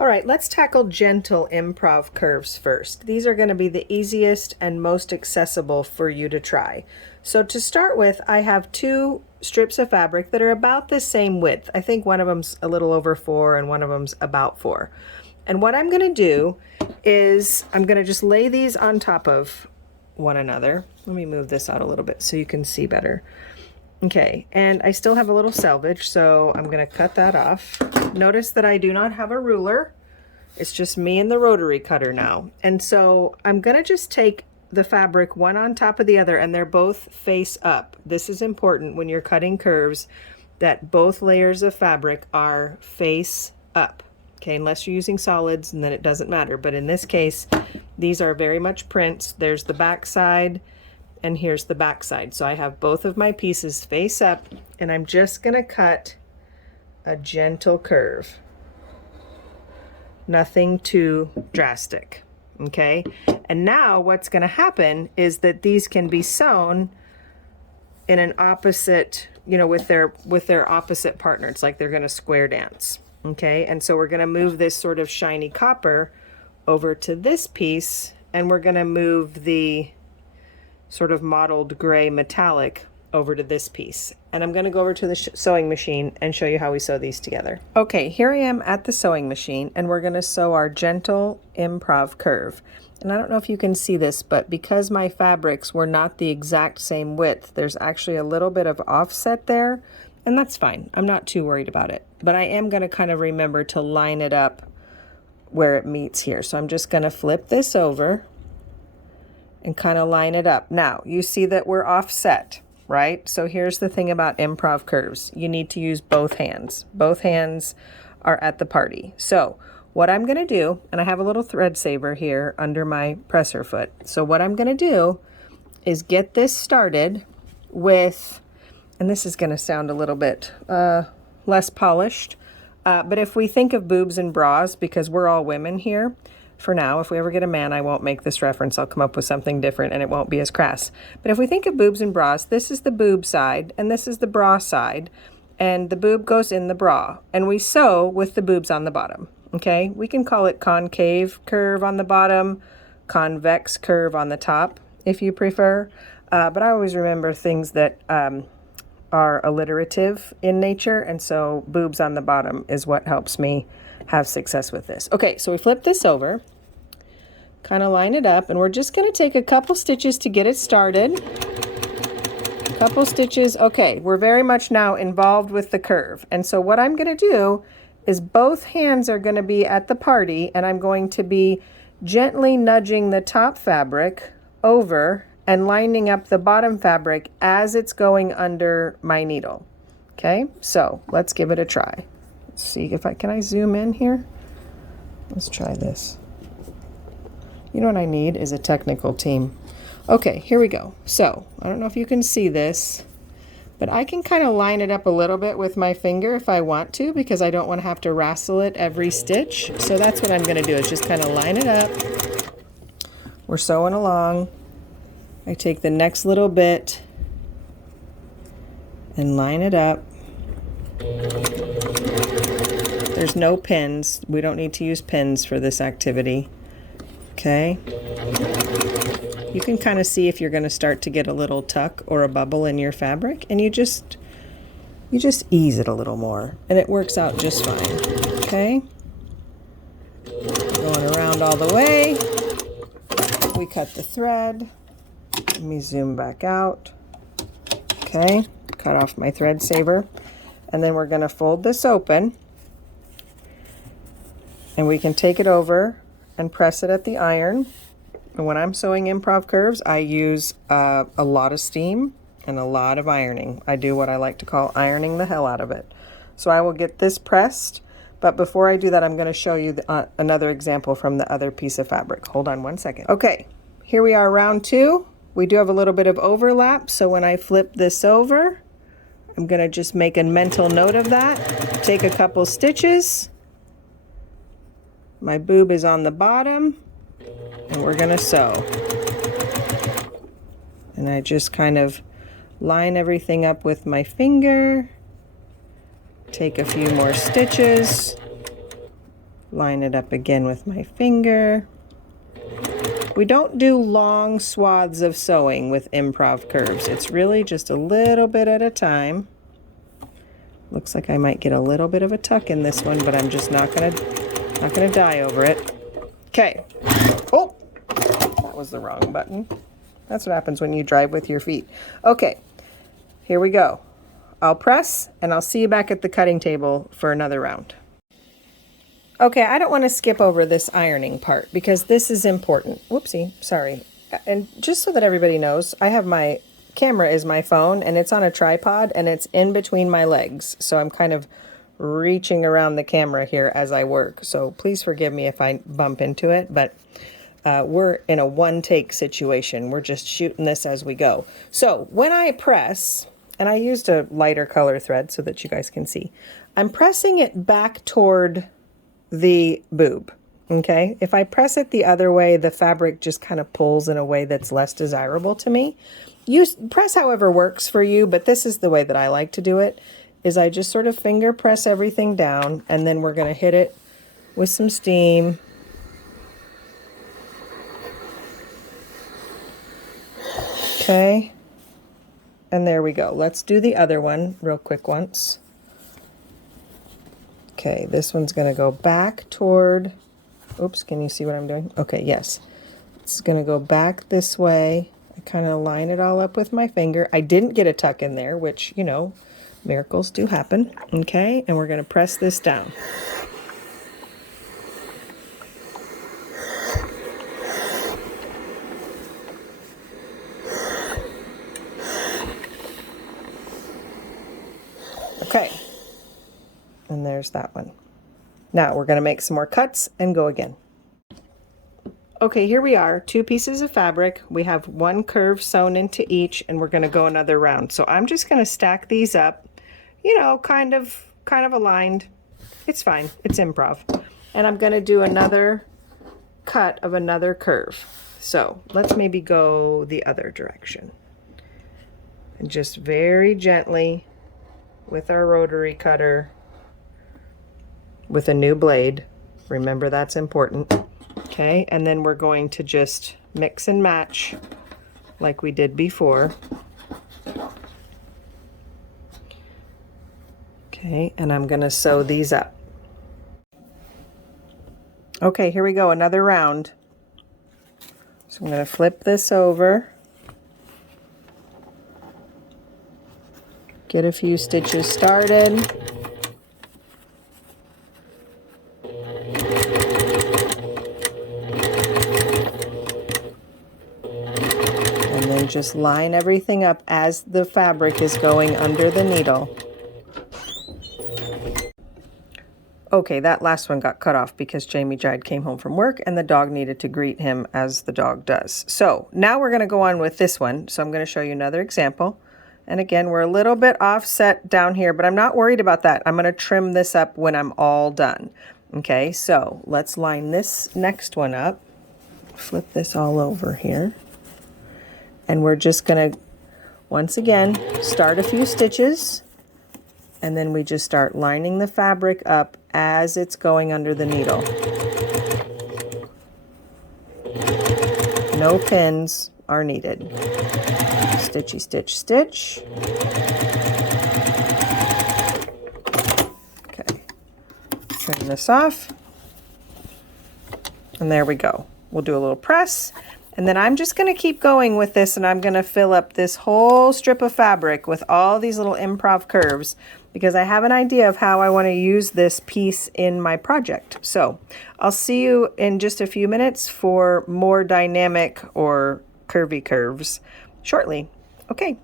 All right, let's tackle gentle improv curves first. These are going to be the easiest and most accessible for you to try. So to start with, I have two strips of fabric that are about the same width. I think one of them's a little over 4 and one of them's about 4. And what I'm going to do is I'm going to just lay these on top of one another. Let me move this out a little bit so you can see better. Okay, and I still have a little selvage, so I'm going to cut that off. Notice that I do not have a ruler. It's just me and the rotary cutter now. And so I'm going to just take the fabric one on top of the other, and they're both face up. This is important when you're cutting curves, that both layers of fabric are face up. Okay, unless you're using solids, and then it doesn't matter. But in this case, these are very much prints. There's the back side, and here's the back side. So I have both of my pieces face up, and I'm just going to cut a gentle curve. Nothing too drastic. Okay, and now what's going to happen is that these can be sewn in an opposite, with their opposite partner. It's like they're going to square dance. Okay, and so we're going to move this sort of shiny copper over to this piece, and we're going to move the sort of mottled gray metallic over to this piece. And I'm going to go over to the sewing machine and show you how we sew these together. Okay, here I am at the sewing machine, and we're going to sew our gentle improv curve. And I don't know if you can see this, but because my fabrics were not the exact same width, there's actually a little bit of offset there, and that's fine. I'm not too worried about it. But I am going to kind of remember to line it up where it meets here. So I'm just going to flip this over and kind of line it up. Now, you see that we're offset, right? So here's the thing about improv curves. You need to use both hands. Both hands are at the party. So what I'm going to do, and I have a little thread saver here under my presser foot. So what I'm going to do is get this started with, and this is going to sound a little bit less polished, but if we think of boobs and bras, because we're all women here, for now, if we ever get a man, I won't make this reference. I'll come up with something different and it won't be as crass. But if we think of boobs and bras, this is the boob side and this is the bra side, and the boob goes in the bra, and we sew with the boobs on the bottom. Okay, we can call it concave curve on the bottom, convex curve on the top, if you prefer. But I always remember things that are alliterative in nature, and so boobs on the bottom is what helps me have success with this. Okay, so we flip this over, kind of line it up, and we're just going to take a couple stitches to get it started. Couple stitches. Okay, we're very much now involved with the curve. And so what I'm going to do is both hands are going to be at the party, and I'm going to be gently nudging the top fabric over and lining up the bottom fabric as it's going under my needle. Okay, so let's give it a try. Let's see if can I zoom in here? Let's try this. You know what I need is a technical team. Okay, here we go. So I don't know if you can see this, but I can kind of line it up a little bit with my finger if I want to, because I don't want to have to wrestle it every stitch. So that's what I'm going to do, is just kind of line it up. We're sewing along. I take the next little bit and line it up. There's no pins. We don't need to use pins for this activity. Okay. You can kind of see if you're going to start to get a little tuck or a bubble in your fabric, and you just ease it a little more, and it works out just fine. Okay. Going around all the way. We cut the thread. Let me zoom back out. Okay. Cut off my thread saver. And then we're going to fold this open, and we can take it over and press it at the iron. And when I'm sewing improv curves, I use a lot of steam and a lot of ironing. I do what I like to call ironing the hell out of it. So I will get this pressed, but before I do that, I'm going to show you another example from the other piece of fabric. Hold on one second. Okay, here we are, round 2. We do have a little bit of overlap, so when I flip this over, I'm going to just make a mental note of that. Take a couple stitches. My boob is on the bottom, and we're going to sew. And I just kind of line everything up with my finger. Take a few more stitches. Line it up again with my finger. We don't do long swaths of sewing with improv curves. It's really just a little bit at a time. Looks like I might get a little bit of a tuck in this one, but I'm just not gonna die over it. Okay. Oh, that was the wrong button. That's what happens when you drive with your feet. Okay, here we go. I'll press and I'll see you back at the cutting table for another round. Okay, I don't want to skip over this ironing part because this is important. Whoopsie, sorry. And just so that everybody knows, I have my camera is my phone and it's on a tripod and it's in between my legs. So I'm kind of reaching around the camera here as I work. So please forgive me if I bump into it, but we're in a one-take situation. We're just shooting this as we go. So when I press, and I used a lighter color thread so that you guys can see, I'm pressing it back toward the boob. Okay, if I press it the other way, the fabric just kind of pulls in a way that's less desirable to me. Use press however works for you, but this is the way that I like to do it, is I just sort of finger press everything down, and then we're going to hit it with some steam. Okay, and there we go. Let's do the other one real quick once. Okay, this one's going to go back toward, oops, can you see what I'm doing? Okay, yes. It's going to go back this way. I kind of line it all up with my finger. I didn't get a tuck in there, which, you know, miracles do happen. Okay, and we're going to press this down. Okay. And there's that one. Now we're going to make some more cuts and go again. Okay, here we are, 2 pieces of fabric. We have 1 curve sewn into each, and we're going to go another round. So I'm just going to stack these up, you know, kind of aligned. It's fine. It's improv. And I'm going to do another cut of another curve. So let's maybe go the other direction. And just very gently with our rotary cutter, with a new blade. Remember, that's important. Okay, and then we're going to just mix and match like we did before. Okay, and I'm going to sew these up. Okay, here we go, another round. So I'm going to flip this over. Get a few stitches started. Just line everything up as the fabric is going under the needle. Okay, that last one got cut off because Jamie Jide came home from work and the dog needed to greet him as the dog does. So now we're going to go on with this one. So I'm going to show you another example. And again, we're a little bit offset down here, but I'm not worried about that. I'm going to trim this up when I'm all done. Okay, so let's line this next one up. Flip this all over here. And we're just going to, once again, start a few stitches, and then we just start lining the fabric up as it's going under the needle. No pins are needed. Stitchy, stitch, stitch. Okay, trim this off, and there we go. We'll do a little press. And then I'm just going to keep going with this, and I'm going to fill up this whole strip of fabric with all these little improv curves because I have an idea of how I want to use this piece in my project. So I'll see you in just a few minutes for more dynamic or curvy curves shortly. Okay.